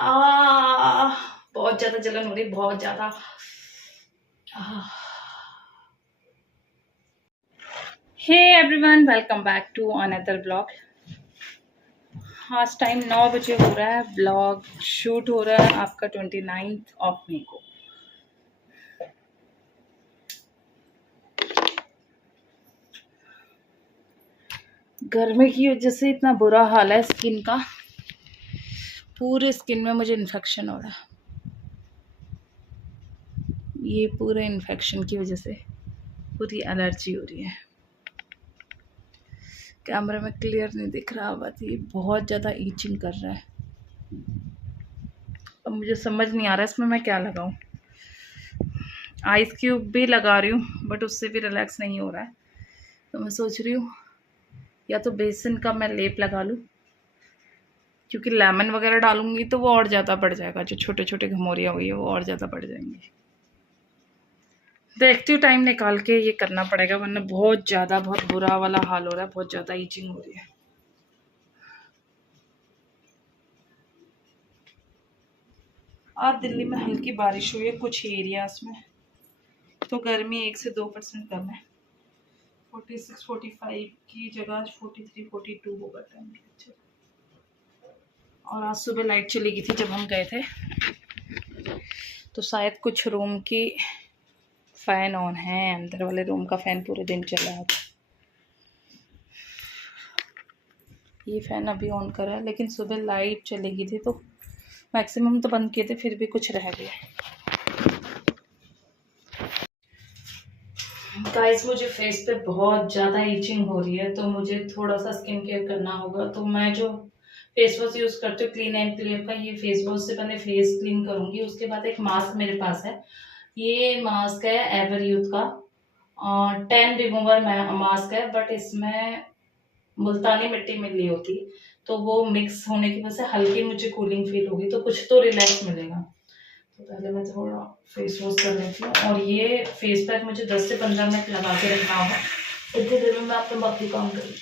आ बहुत ज्यादा जलन हो रही, बहुत ज्यादा। Hey everyone, welcome back to another blog. आज टाइम 9 बजे हो रहा है। ब्लॉग शूट हो रहा है आपका 29 मई को। गर्मी की वजह से इतना बुरा हाल है स्किन का, पूरे स्किन में मुझे इन्फेक्शन हो रहा है। ये पूरे इन्फेक्शन की वजह से पूरी एलर्जी हो रही है। कैमरे में क्लियर नहीं दिख रहा, बट ये बहुत ज़्यादा ईचिंग कर रहा है। अब मुझे समझ नहीं आ रहा है इसमें मैं क्या लगाऊं। आइस क्यूब भी लगा रही हूँ बट उससे भी रिलैक्स नहीं हो रहा है, तो मैं सोच रही हूँ या तो बेसन का मैं लेप लगा लूँ, क्योंकि लेमन वगैरह डालूंगी तो वो और ज़्यादा बढ़ जाएगा। जो छोटे छोटे घमौरियाँ हुई है वो और ज़्यादा बढ़ जाएंगी। देखती हूँ, टाइम निकाल के ये करना पड़ेगा, वरना बहुत बुरा वाला हाल हो रहा है। बहुत ज़्यादा ईचिंग हो रही है। आज दिल्ली में हल्की बारिश हुई है कुछ एरियाज में, तो गर्मी 1 से 2% कम है। 46-45 की जगह 43-42 होगा टेम्परेचर। और आज सुबह लाइट चली गई थी जब हम गए थे, तो शायद कुछ रूम की फैन ऑन है। अंदर वाले रूम का फैन पूरे दिन चल रहा था। ये फैन अभी ऑन कर रहा है, लेकिन सुबह लाइट चली गई थी तो मैक्सिमम तो बंद किए थे, फिर भी कुछ रह गए। गाइस, मुझे फेस पे बहुत ज़्यादा ईचिंग हो रही है, तो मुझे थोड़ा सा स्किन केयर करना होगा। तो मैं जो फेस वॉश यूज करती हूँ क्लीन एंड क्लियर का, ये फेस वॉश से पहले फेस क्लीन करूंगी। उसके बाद एक मास्क मेरे पास है। ये मास्क है एवर यूथ का, टैन रिमूवर मास्क है, बट इसमें मुल्तानी मिट्टी मिली होती, तो वो मिक्स होने की वजह से हल्की मुझे कूलिंग फील होगी, तो कुछ तो रिलैक्स मिलेगा। तो पहले मैं थोड़ा फेस वॉश कर लेती हूँ। और ये फेस पैक मुझे 10 से 15 मिनट लगा के रखना होगा। इतनी देर में मैं अपना बाकी काम करूँ।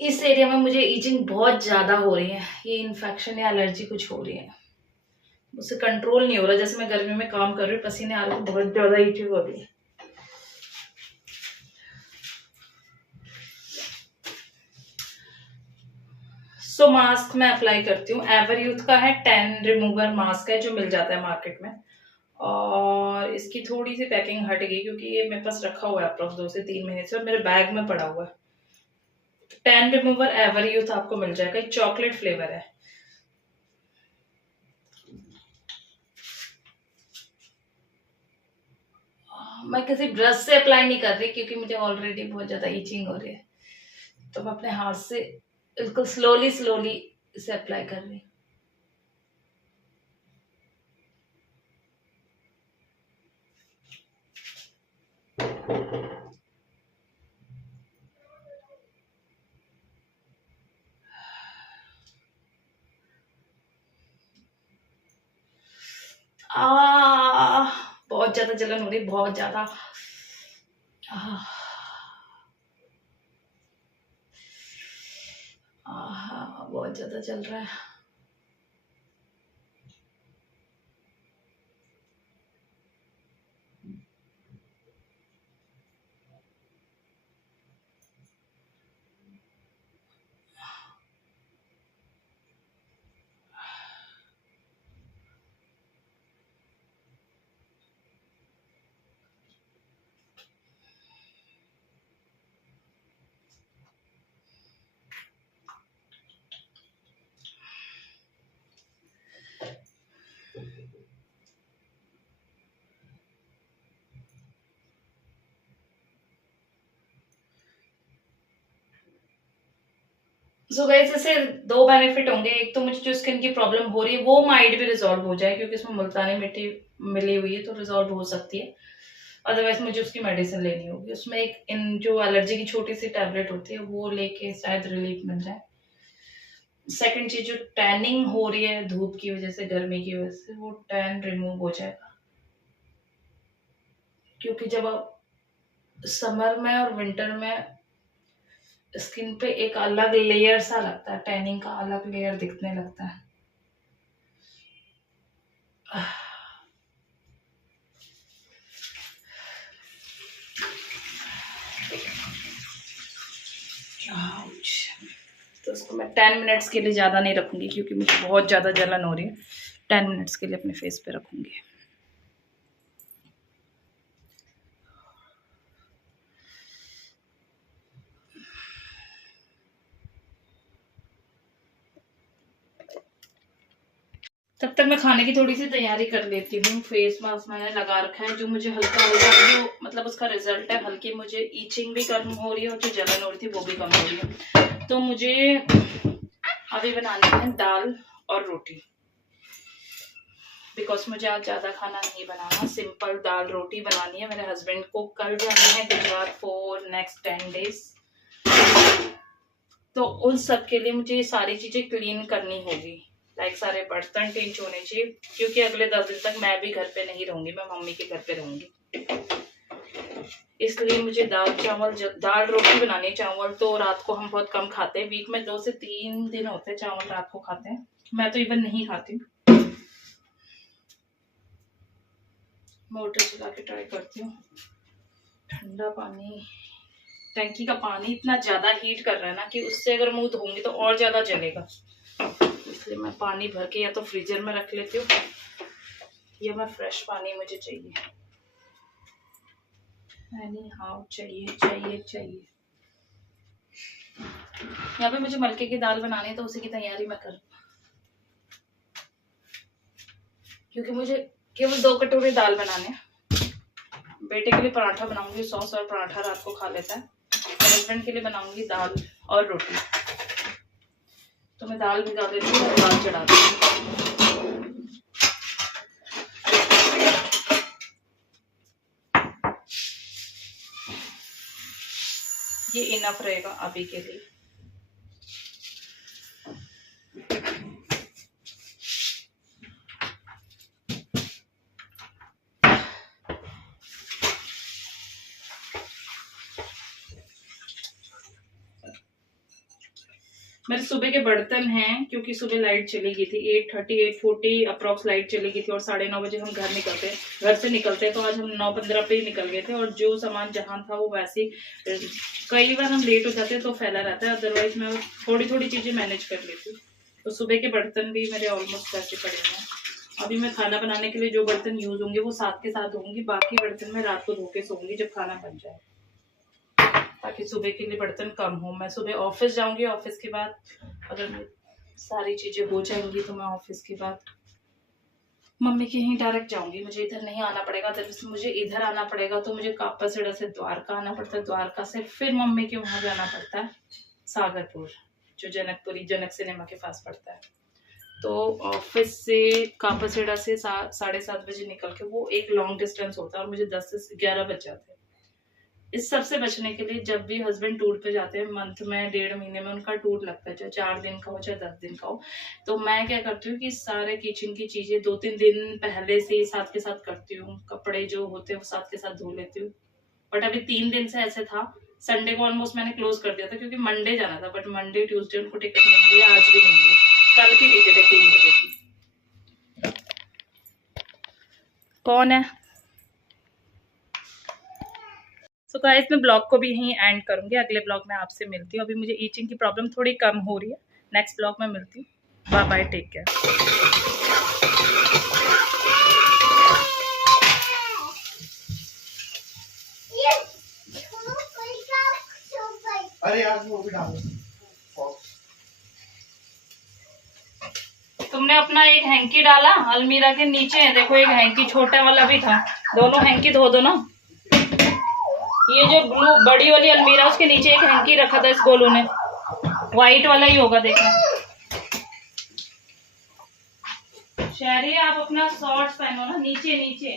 इस एरिया में मुझे ईचिंग बहुत ज्यादा हो रही है। ये इन्फेक्शन या एलर्जी कुछ हो रही है, मुझसे कंट्रोल नहीं हो रहा। जैसे मैं गर्मी में काम कर रही हूँ, पसीने आ रहे हैं, बहुत ज्यादा ईचिंग हो रही है। सो मास्क मैं अप्लाई करती हूँ। एवर यूथ का है, टैन रिमूवर मास्क है, जो मिल जाता है मार्केट में। और इसकी थोड़ी सी पैकिंग हट गई, क्योंकि ये मेरे पास रखा हुआ है अप्रोक्स 2 से 3 महीने से, और मेरे बैग में पड़ा हुआ है। टैन रिमूवर एवर यूथ आपको मिल जाएगा, चॉकलेट फ्लेवर है। मैं किसी ब्रश से अप्लाई नहीं कर रही, क्योंकि मुझे ऑलरेडी बहुत ज्यादा ईचिंग हो रही है, तो मैं अपने हाथ से बिल्कुल स्लोली स्लोली इसे अप्लाई कर रही हूँ। बहुत ज्यादा जलन हो रही, बहुत ज्यादा। बहुत ज्यादा चल रहा है। सो गाइस, इससे दो बेनिफिट होंगे। एक तो मुझे जो स्किन की प्रॉब्लम हो रही है वो माइट भी रिजॉल्व हो जाए, क्योंकि इसमें मुल्तानी मिट्टी मिली हुई है तो रिजॉल्व हो सकती है। अदरवाइज मुझे उसकी मेडिसिन लेनी होगी। उसमें एक इन जो एलर्जी की छोटी सी टैबलेट होती है वो लेके शायद रिलीफ मिल जाए। सेकंड चीज, जो टैनिंग हो रही है धूप की वजह से, गर्मी की वजह से, वो टैन रिमूव हो जाएगा। क्योंकि जब आप समर में और विंटर में स्किन पे एक अलग लेयर सा लगता है, टैनिंग का अलग लेयर दिखने लगता है। तो इसको मैं 10 मिनट्स के लिए ज़्यादा नहीं रखूँगी, क्योंकि मुझे बहुत ज़्यादा जलन हो रही है। 10 मिनट्स के लिए अपने फेस पे रखूँगी। तब तक मैं खाने की थोड़ी सी तैयारी कर लेती हूँ। फेस मास्क मैंने लगा रखा है, जो मुझे हल्का हल्का जो मतलब उसका रिजल्ट है, हल्की मुझे ईचिंग भी कम हो रही है और जो जलन हो रही थी वो भी कम हो रही है। तो मुझे अभी बनानी है दाल और रोटी, बिकॉज मुझे आज ज़्यादा खाना नहीं बनाना, सिंपल दाल रोटी बनानी है। मेरे हस्बैंड को कल जाना है गुजरात फॉर नेक्स्ट 10 डेज, तो उन सब के लिए मुझे ये सारी चीज़ें क्लीन करनी होगी। लाइक सारे बर्तन टिंच होने चाहिए, क्योंकि अगले 10 दिन तक मैं भी घर पे नहीं रहूंगी, मैं मम्मी के घर पे रहूंगी। इसलिए मुझे दाल रोटी बनानी है। चावल तो रात को हम बहुत कम खाते हैं, वीक में 2 से 3 दिन होते हैं चावल रात को खाते हैं। मैं तो इवन नहीं खाती। मोटर चला के ट्राई करती हूँ। ठंडा पानी, टैंकी का पानी इतना ज्यादा हीट कर रहा है ना कि उससे अगर मुंह धोऊंगी तो और ज्यादा जलेगा। इसलिए मैं पानी भर के या तो फ्रीजर में रख लेती हूँ, या मैं फ्रेश पानी मुझे चाहिए। हाँ, चाहिए। यहाँ पे मुझे मलके की दाल बनानी है, तो उसी की तैयारी मैं करूँ, क्योंकि मुझे केवल 2 कटोरे दाल बनाने। बेटे के लिए पराठा बनाऊंगी, सॉस और पराठा रात को खा लेता है। हस्बैंड के लिए बनाऊंगी दाल और रोटी। तो मैं दाल भिगा देती हूँ और दाल चढ़ा देती हूँ। ये इनफ रहेगा अभी के लिए। मेरे सुबह के बर्तन हैं, क्योंकि सुबह लाइट चली गई थी। 8:30 8:40 अप्रॉक्स लाइट चली गई थी, और 9:30 बजे हम घर से निकलते। तो आज हम 9:15 पे ही निकल गए थे, और जो सामान जहां था वो वैसे ही, कई बार हम लेट हो जाते हैं तो फैला रहता है, अदरवाइज मैं थोड़ी चीजें मैनेज कर लेती। तो सुबह के बर्तन भी मेरे ऑलमोस्ट वैसे पड़े हैं। अभी मैं खाना बनाने के लिए जो बर्तन यूज होंगे वो साथ के साथ धोऊंगी, बाकी बर्तन मैं रात को धो के सोऊंगी जब खाना बन जाए, ताकि सुबह के लिए बर्तन कम हो। मैं सुबह ऑफिस जाऊंगी, ऑफिस के बाद अगर सारी चीजें हो जाएंगी तो मैं ऑफिस के बाद मम्मी के यहीं डायरेक्ट जाऊंगी। मुझे इधर नहीं आना पड़ेगा। मुझे इधर आना पड़ेगा तो मुझे कापासेड़ा से द्वारका आना पड़ता है, द्वारका से फिर मम्मी के वहां जाना पड़ता है सागरपुर, जो जनक सिनेमा के पास पड़ता है। तो ऑफिस से कापासेड़ा से 7:30 बजे निकल के, वो एक लॉन्ग डिस्टेंस होता है और मुझे 10 से 11 बज जाते हैं। इस सब से बचने के लिए जब भी हस्बैंड टूर पे जाते हैं, मंथ में 1.5 महीने में उनका टूर लगता है, चाहे 4 दिन का हो चाहे 10 दिन का हो, तो मैं क्या करती हूँ कि सारे किचन की चीजें 2-3 दिन पहले से ही साथ के साथ करती हूँ। कपड़े जो होते हैं वो साथ के साथ धो लेती हूँ। बट अभी 3 दिन से ऐसे था, संडे को ऑलमोस्ट मैंने क्लोज कर दिया था क्योंकि मंडे जाना था, बट मंडे ट्यूसडे उनको टिकट नहीं मिली, आज भी नहीं मिली। कल की टिकट है 3 बजे की। कौन है? सो गाइस, मैं ब्लॉग को भी यहीं एंड करूंगी। अगले ब्लॉग में आपसे मिलती हूँ। अभी मुझे ईचिंग की प्रॉब्लम थोड़ी कम हो रही है। नेक्स्ट ब्लॉग में मिलती हूँ। Bye bye, take care. अरे यार वो भी डालो। तुमने अपना एक हैंकी डाला अलमीरा के नीचे है, देखो एक हैंकी छोटा वाला भी था, दोनों हैंकी धो दो ना। ये जो ब्लू बड़ी वाली अलमीरा उसके नीचे एक हैंकी रखा था इस गोलू ने, व्हाइट वाला ही होगा देखना। शहरी आप अपना शॉर्ट्स पहनो ना, नीचे नीचे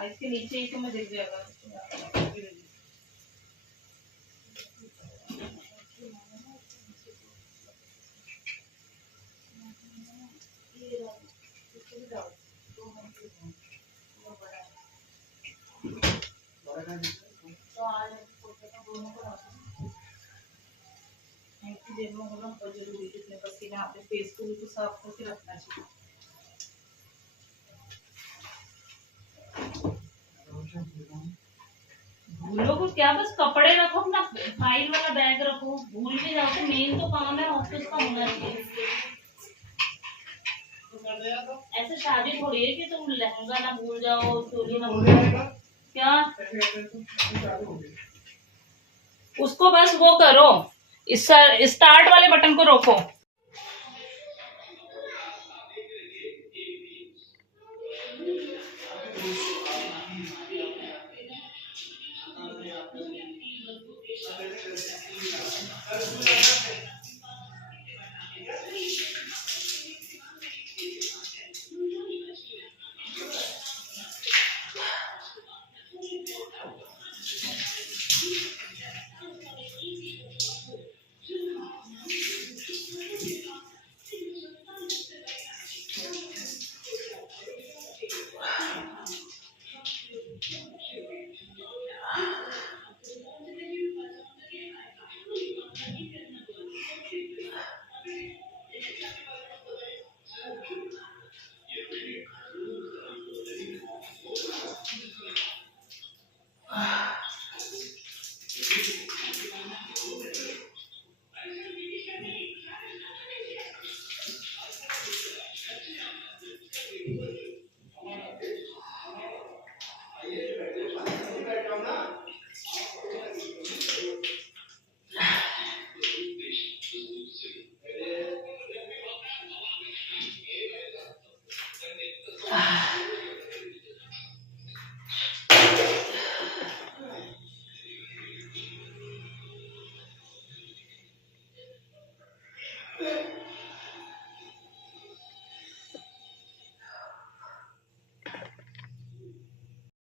इसके नीचे ही तुम्हें दिख जाएगा। तो आज दोनों को होना बहुत जरूरी है, जितने पसीने आते फेस को भी तो साफ करके रखना चाहिए। भूलो कुछ क्या, बस कपड़े रखो, अपना फाइल वाला बैग रखो, भूल भी जाओ तो मेन तो काम है ऑफिस का होना चाहिए। ऐसे शादी थोड़ी है कि तुम लहंगा ना भूल जाओ, चोली ना भूल जाओ। क्या उसको बस वो करो, इस स्टार्ट वाले बटन को रोको।